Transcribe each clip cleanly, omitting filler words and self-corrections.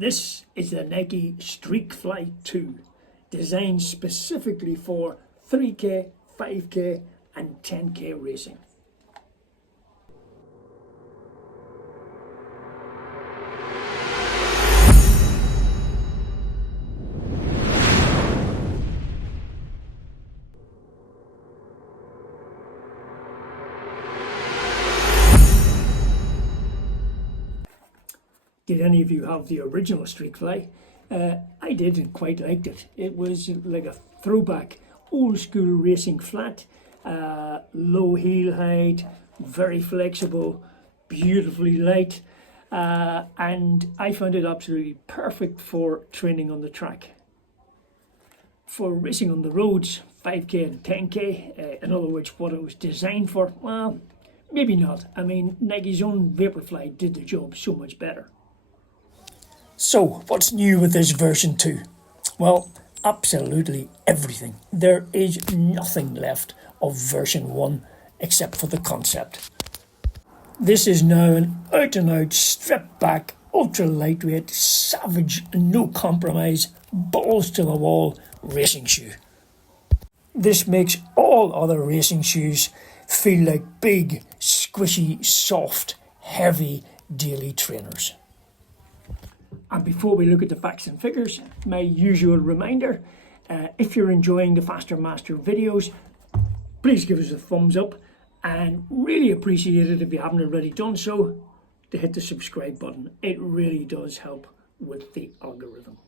This is the Nike Streakfly 2, designed specifically for 3K, 5K and 10K racing. Did any of you have the original Streakfly? I did and quite liked it. It was like a throwback, old school racing flat, low heel height, very flexible, beautifully light, and I found it absolutely perfect for training on the track. For racing on the roads, 5K and 10K, in other words, what it was designed for, well, maybe not. I mean, Nike's own Vaporfly did the job so much better. So, what's new with this version 2? Well, absolutely everything. There is nothing left of version 1 except for the concept. This is now an out-and-out, stripped-back, ultra-lightweight, savage, no-compromise, balls-to-the-wall racing shoe. This makes all other racing shoes feel like big, squishy, soft, heavy daily trainers. And before we look at the facts and figures, my usual reminder, if you're enjoying the Faster Master videos, please give us a thumbs up, and really appreciate it if you haven't already done so, to hit the subscribe button. It really does help with the algorithm.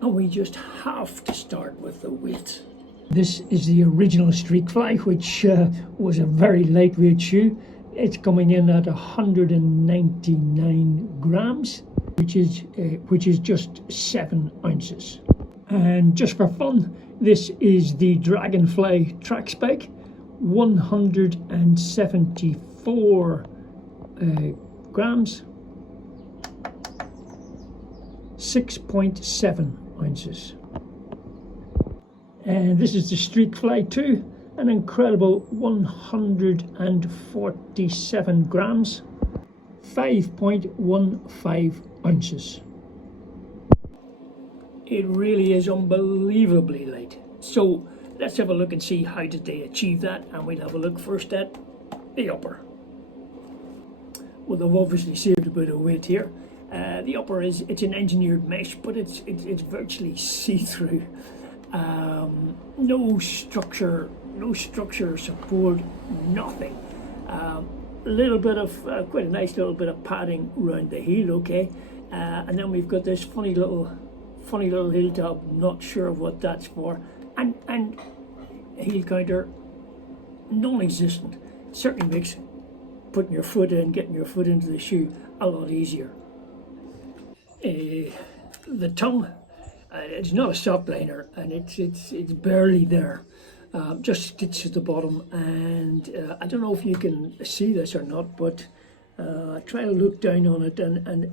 And we just have to start with the weight. This is the original Streakfly, which was a very lightweight shoe. It's coming in at 199 grams. Which is just 7 ounces. And just for fun, this is the Dragonfly track spec, 174 grams, 6.7 ounces. And this is the Streakfly 2, an incredible 147 grams, 5.15 ounces. It really is unbelievably light. So let's have a look and see how did they achieve that, and we'll have a look first at the upper. Well, they've obviously saved a bit of weight here. The upper it's an engineered mesh, but it's virtually see-through. No structure support, nothing. A little bit of quite a nice little bit of padding around the heel, okay, and then we've got this funny little heel top. Not sure what that's for, and heel counter non-existent. Certainly makes putting your foot in, getting your foot into the shoe a lot easier. The tongue, it's not a sock liner, and it's barely there. Just stitched at the bottom, and I don't know if you can see this or not, but try to look down on it, and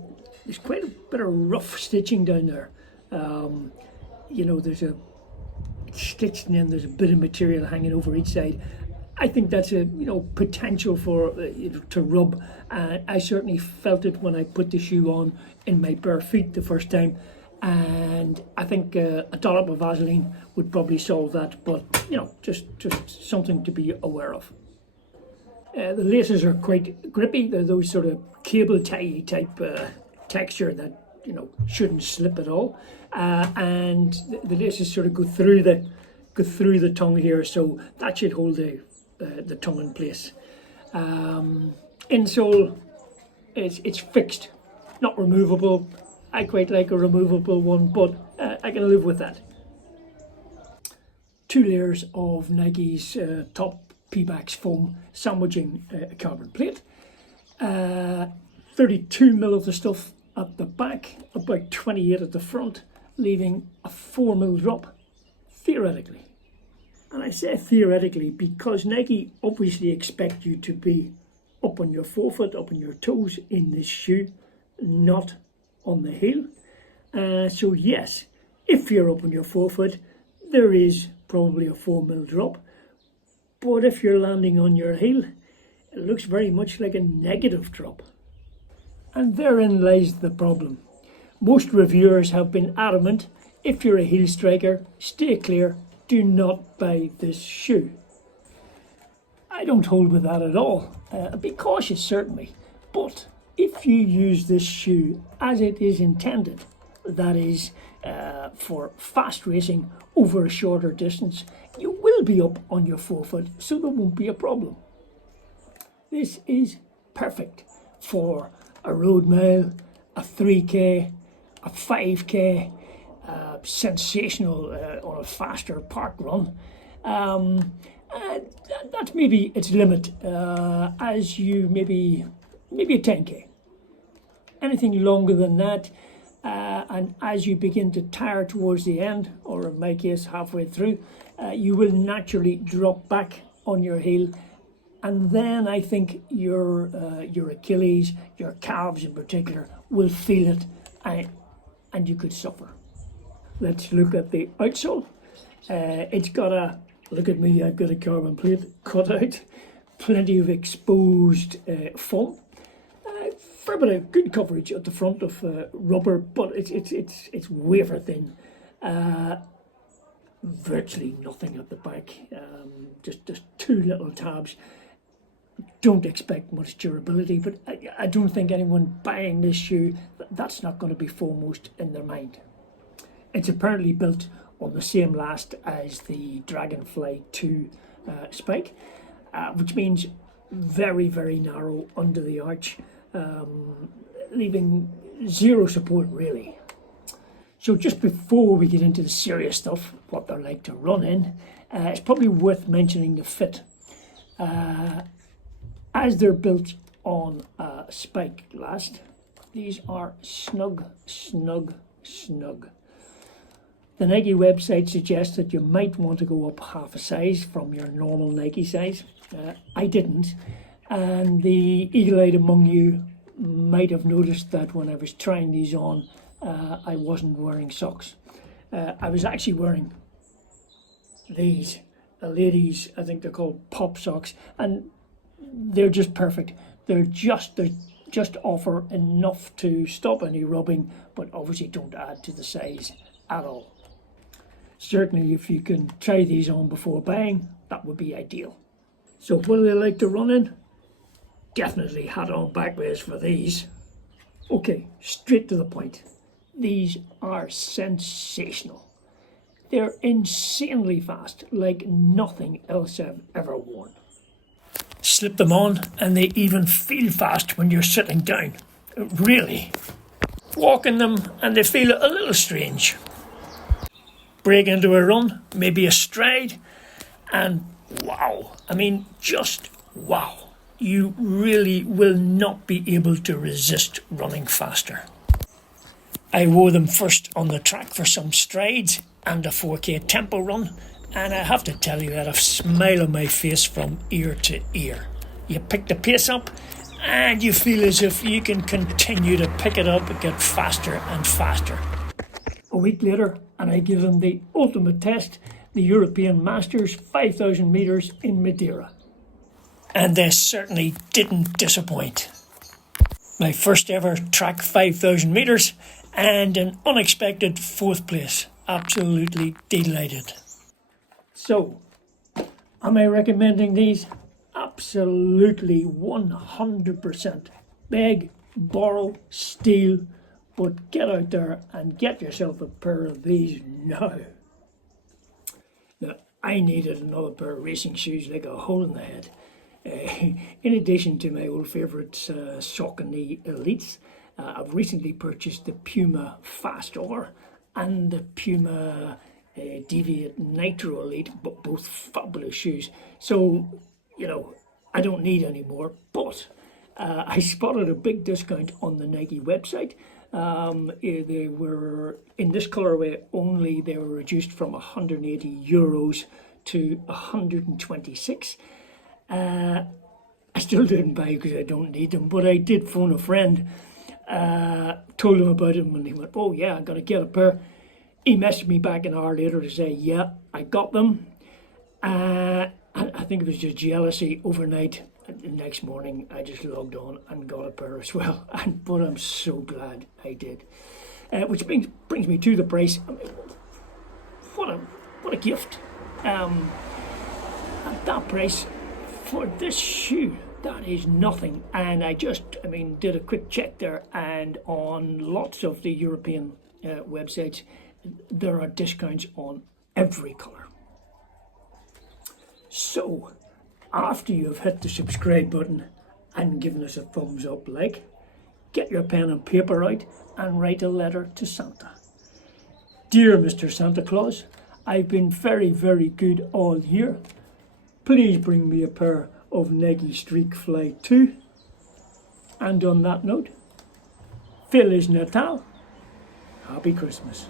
there's quite a bit of rough stitching down there. You know, there's a stitched, and then there's a bit of material hanging over each side. I think that's a potential for to rub. I certainly felt it when I put the shoe on in my bare feet the first time. And I think a dollop of Vaseline would probably solve that, but just something to be aware of. The laces are quite grippy. They're those sort of cable tie type texture that shouldn't slip at all. And the laces sort of go through the tongue here, so that should hold the tongue in place. Insole, it's fixed, not removable. I quite like a removable one, but I can live with that. 2 layers of Nike's top Pebax foam sandwiching a carbon plate. 32 mil of the stuff at the back, about 28 at the front, leaving a 4 mil drop, theoretically. And I say theoretically because Nike obviously expect you to be up on your forefoot, up on your toes in this shoe, not on the heel. So yes, if you're up on your forefoot, there is probably a 4 mil drop. But if you're landing on your heel, it looks very much like a negative drop. And therein lies the problem. Most reviewers have been adamant, if you're a heel striker, stay clear, do not buy this shoe. I don't hold with that at all. Be cautious certainly, but if you use this shoe as it is intended, that is for fast racing over a shorter distance, you will be up on your forefoot, so there won't be a problem. This is perfect for a road mile, a 3k, a 5k, sensational on a faster park run. That's maybe its limit, as you maybe a 10k. Anything longer than that, and as you begin to tire towards the end, or in my case halfway through, you will naturally drop back on your heel, and then I think your Achilles, your calves in particular, will feel it, and you could suffer. Let's look at the outsole. It's got a, look at me, I've got a carbon plate cut out, plenty of exposed foam. Fair bit of good coverage at the front of rubber, but it's wafer thin. Virtually nothing at the back. Just two little tabs. Don't expect much durability, but I don't think anyone buying this shoe, that's not going to be foremost in their mind. It's apparently built on the same last as the Dragonfly 2 spike, which means very, very narrow under the arch, leaving zero support really. So just before we get into the serious stuff, what they're like to run in, it's probably worth mentioning the fit. As they're built on a spike last, these are snug, snug, snug. The Nike website suggests that you might want to go up half a size from your normal Nike size. I didn't, and the eagle-eyed among you might have noticed that when I was trying these on, I wasn't wearing socks. I was actually wearing these, ladies, I think they're called pop socks, and they're just perfect. They just offer enough to stop any rubbing, but obviously don't add to the size at all. Certainly if you can try these on before buying, that would be ideal. So what do they like to run in? Definitely hat on backways for these. Okay, straight to the point. These are sensational. They're insanely fast, like nothing else I've ever worn. Slip them on and they even feel fast when you're sitting down. Really. Walk in them and they feel a little strange. Break into a run, maybe a stride, and wow. I mean, just wow. You really will not be able to resist running faster. I wore them first on the track for some strides and a 4k tempo run, and I have to tell you that a smile on my face from ear to ear. You pick the pace up and you feel as if you can continue to pick it up and get faster and faster. A week later, and I give them the ultimate test, the European Masters 5,000 metres in Madeira. And they certainly didn't disappoint. My first ever track 5,000 metres and an unexpected 4th place. Absolutely delighted. So, am I recommending these? Absolutely 100%. Beg, borrow, steal, but get out there and get yourself a pair of these now. Now, I needed another pair of racing shoes like a hole in the head. In addition to my old favourites, Saucony Elites, I've recently purchased the Puma Fast R and the Puma Deviate Nitro Elite, but both fabulous shoes. So, you know, I don't need any more, but I spotted a big discount on the Nike website. They were, in this colourway only, they were reduced from €180 to 126. I still didn't buy because I don't need them, but I did phone a friend, told him about them, and he went, oh yeah, I'm going to get a pair. He messaged me back an hour later to say, yeah, I got them. I think it was just jealousy overnight. the next morning I just logged on and got a pair as well. But I'm so glad I did. Which brings me to the price. I mean, what a gift. At that price for this shoe, that is nothing. And I did a quick check there, and on lots of the European websites, there are discounts on every colour. So, after you've hit the subscribe button and given us a thumbs up, get your pen and paper out and write a letter to Santa. Dear Mr. Santa Claus, I've been very, very good all year. Please bring me a pair of Nike Streakfly 2. And on that note, Feliz Natal. Happy Christmas.